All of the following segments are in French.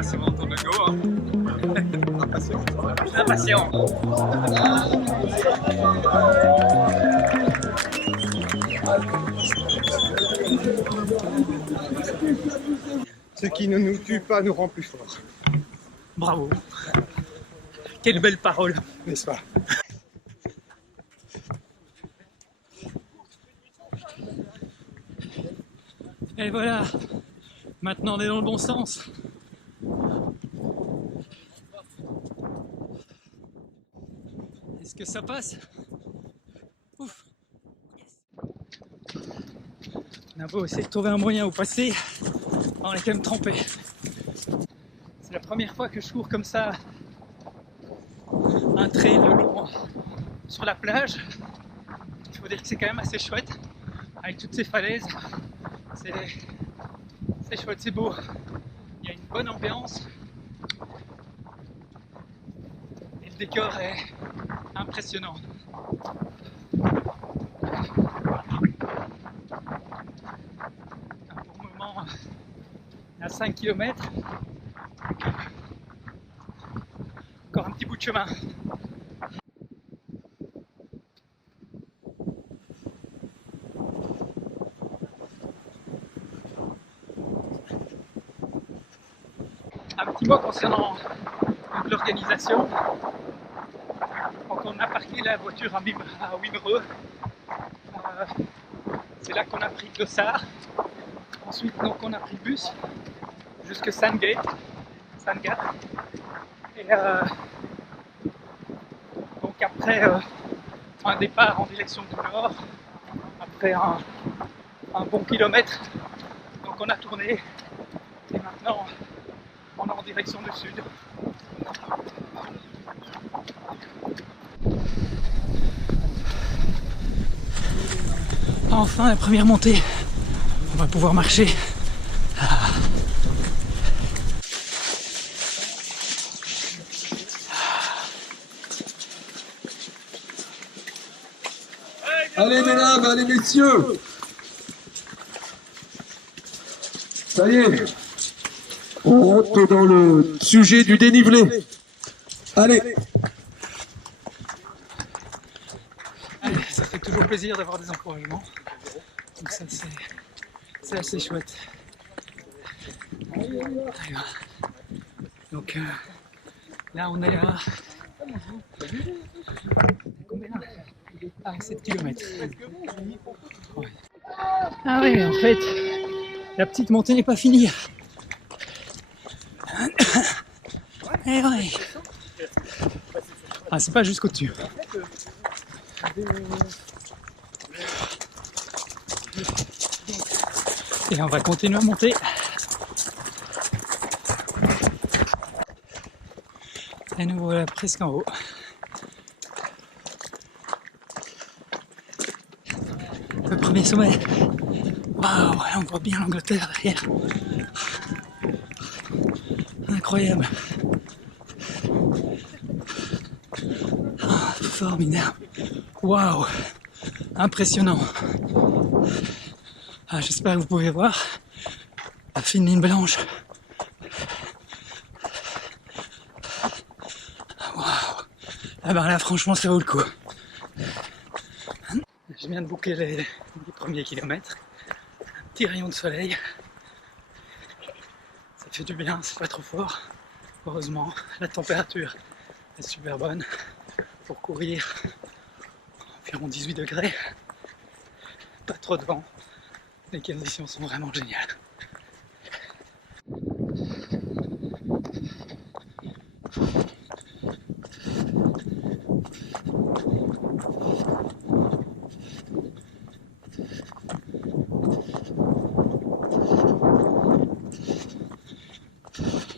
impatient ton logo. Hein. Impatient. Impatient. Ce qui ne nous tue pas nous rend plus forts. Bravo. Quelle belle parole. N'est-ce pas? Et voilà. Maintenant on est dans le bon sens. Est-ce que ça passe? Ouf. On a beau essayer de trouver un moyen où passer, on est quand même trempé. C'est la première fois que je cours comme ça un trail long sur la plage. Il faut dire que c'est quand même assez chouette avec toutes ces falaises. C'est chouette, c'est beau. Il y a une bonne ambiance et le décor est impressionnant. Pour le moment, à 5 km, encore un petit bout de chemin. Un petit mot concernant l'organisation. Donc on a parqué la voiture à Wimereux. C'est là qu'on a pris Dossard. Ensuite donc on a pris le bus jusque Sandgate. Et donc après un départ en direction du nord, après un bon kilomètre, donc on a tourné et maintenant on est en direction du sud. Enfin la première montée, on va pouvoir marcher. Allez mesdames, allez messieurs. Ça y est, on rentre dans le sujet du dénivelé. Allez. Ça fait toujours plaisir d'avoir des encouragements. Donc ça c'est assez chouette. Donc là on est à combien? À 7 km. Ouais. Ah oui, en fait, la petite montée n'est pas finie. Eh ouais. Ah, c'est pas jusqu'au-dessus. Et on va continuer à monter. Et nous voilà presque en haut. Le premier sommet. Waouh, on voit bien l'Angleterre derrière. Incroyable. Ah, formidable. Waouh, impressionnant. Ah, j'espère que vous pouvez voir la fine ligne blanche. Waouh. Ah ben là, franchement, ça vaut le coup. Je viens de boucler les premiers kilomètres. Un petit rayon de soleil. Ça fait du bien, c'est pas trop fort. Heureusement, la température est super bonne pour courir. Environ 18 degrés. Pas trop de vent. Les conditions sont vraiment géniales.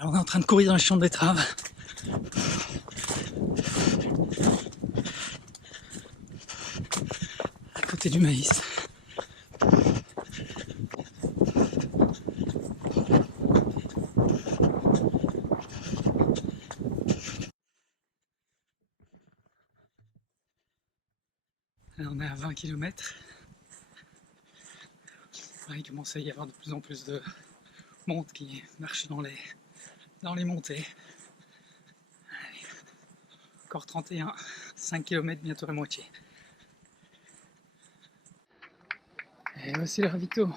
Alors on est en train de courir dans les champs de betteraves. À côté du maïs. Là, on est à 20 km. Il commence à y avoir de plus en plus de monde qui marche dans dans les montées. Allez. Encore 31, 5 km, bientôt la moitié. Et voici le ravito.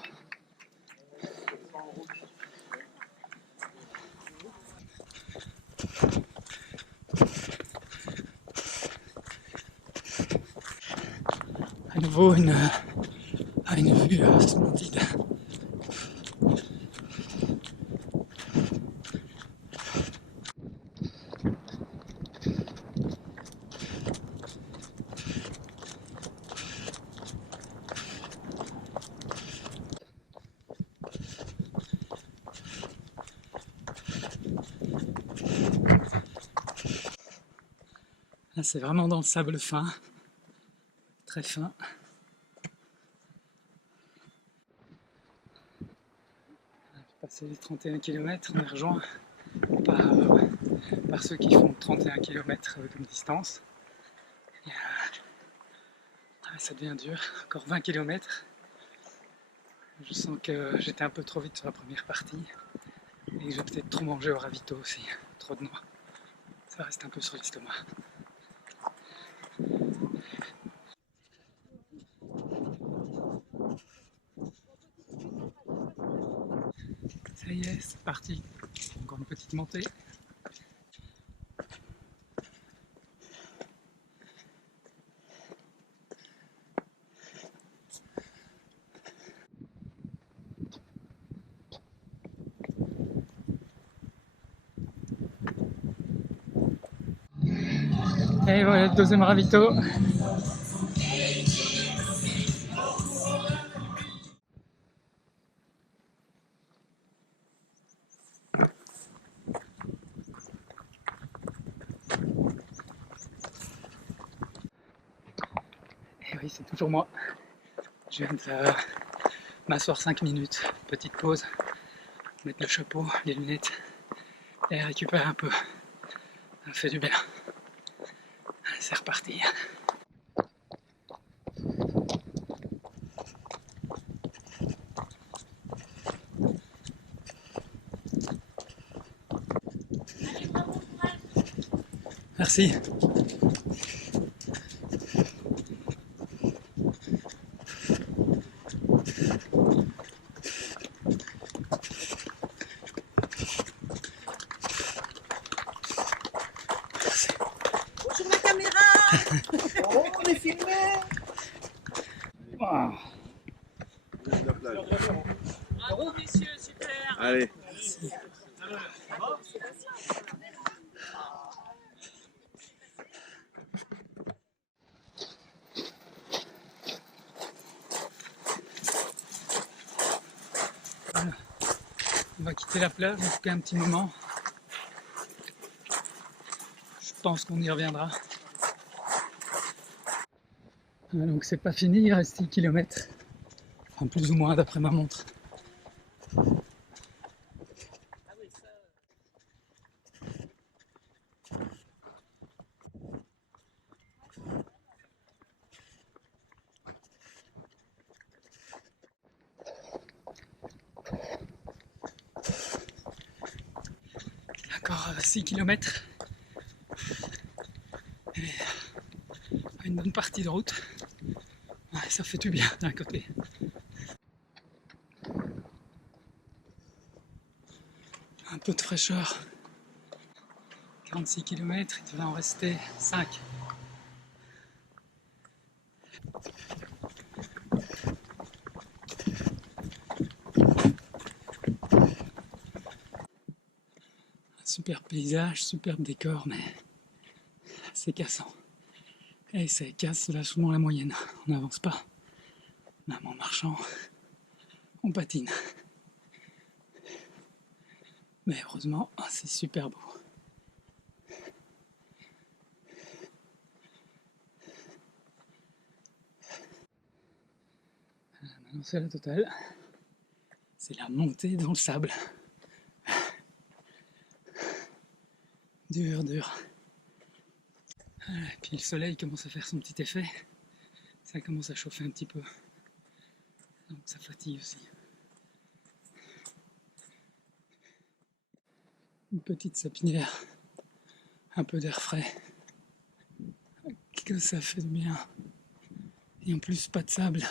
À nouveau une vue splendide. Là, c'est vraiment dans le sable fin, très fin. Passer les 31 km, on est rejoint par ceux qui font 31 km comme distance. Et, ça devient dur, encore 20 km. Je sens que j'étais un peu trop vite sur la première partie et que j'ai peut-être trop mangé au ravito aussi, trop de noix. Ça reste un peu sur l'estomac. Ça y est, c'est parti. Encore une petite montée. Et voilà le deuxième ravito. Et oui, c'est toujours moi. Je viens de m'asseoir 5 minutes, petite pause, mettre le chapeau, les lunettes et récupérer un peu. Ça fait du bien. C'est reparti. Merci. Bonjour la caméra. Oh, on est filmé. Wow. Bravo messieurs, super. Allez. Voilà. On va quitter la plage, en tout cas un petit moment. Je pense qu'on y reviendra. Voilà, donc c'est pas fini, il reste 6 km. Enfin plus ou moins d'après ma montre. Encore 6 km. Et une bonne partie de route. Ouais, ça fait du bien d'un côté. Un peu de fraîcheur. 46 km, il devrait en rester 5. Super paysage, superbe décor, mais c'est cassant. Et ça casse vachement la moyenne. On n'avance pas. Même en marchant, on patine. Mais heureusement, c'est super beau. Maintenant c'est la totale. C'est la montée dans le sable. Dur, dur. Et puis le soleil commence à faire son petit effet. Ça commence à chauffer un petit peu. Donc ça fatigue aussi. Une petite sapinière, un peu d'air frais, que ça fait du bien. Et en plus, pas de sable.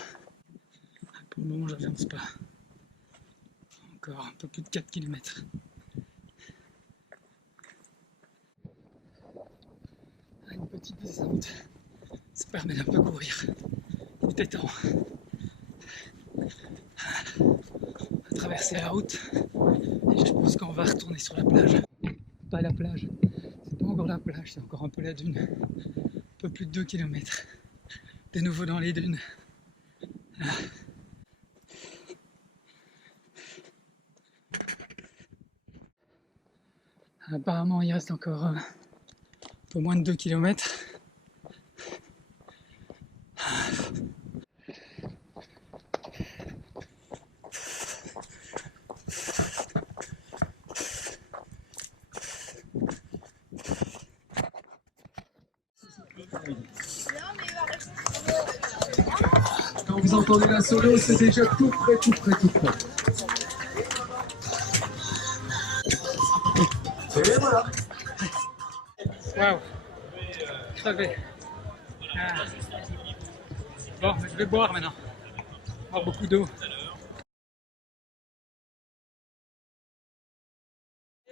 Pour le moment, j'avance pas. Encore un peu plus de 4 km. Une petite descente, ça permet d'un peu courir. Du détend. On va traverser la route et je pense qu'on va retourner sur la plage. Pas la plage, c'est pas encore la plage, c'est encore un peu la dune. Un peu plus de 2 km. De nouveau dans les dunes. Apparemment, il reste encore un peu moins de 2 km. Quand vous entendez la solo, c'est déjà tout près, tout près, tout près. Et voilà. Waouh, crevé. Ah. Bon, je vais boire maintenant. Boire beaucoup d'eau.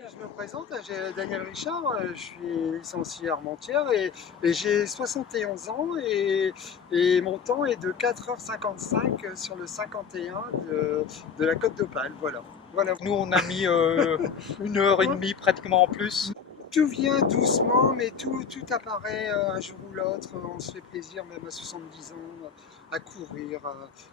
Je me présente, j'ai Daniel Richard, je suis licencié armentière et j'ai 71 ans et mon temps est de 4h55 sur le 51 de la Côte d'Opale. Voilà. Nous, on a mis 1h30 pratiquement en plus. Tout vient doucement, mais tout apparaît un jour ou l'autre. On se fait plaisir, même à 70 ans, à courir,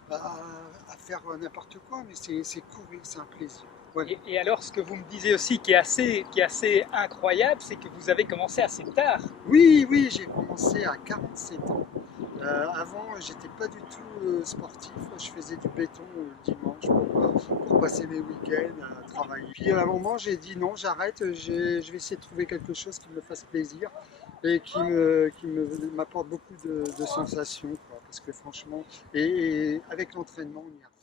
à faire n'importe quoi, mais c'est courir, c'est un plaisir. Ouais. Et alors, ce que vous me disiez aussi, qui est assez incroyable, c'est que vous avez commencé assez tard. Oui, j'ai commencé à 47 ans. Avant, j'étais pas du tout sportif. Je faisais du béton le dimanche pour passer mes week-ends à travailler. Puis à un moment, j'ai dit non, j'arrête. Je vais essayer de trouver quelque chose qui me fasse plaisir et qui m'apporte beaucoup de sensations, quoi. Parce que franchement, et avec l'entraînement, on y arrive.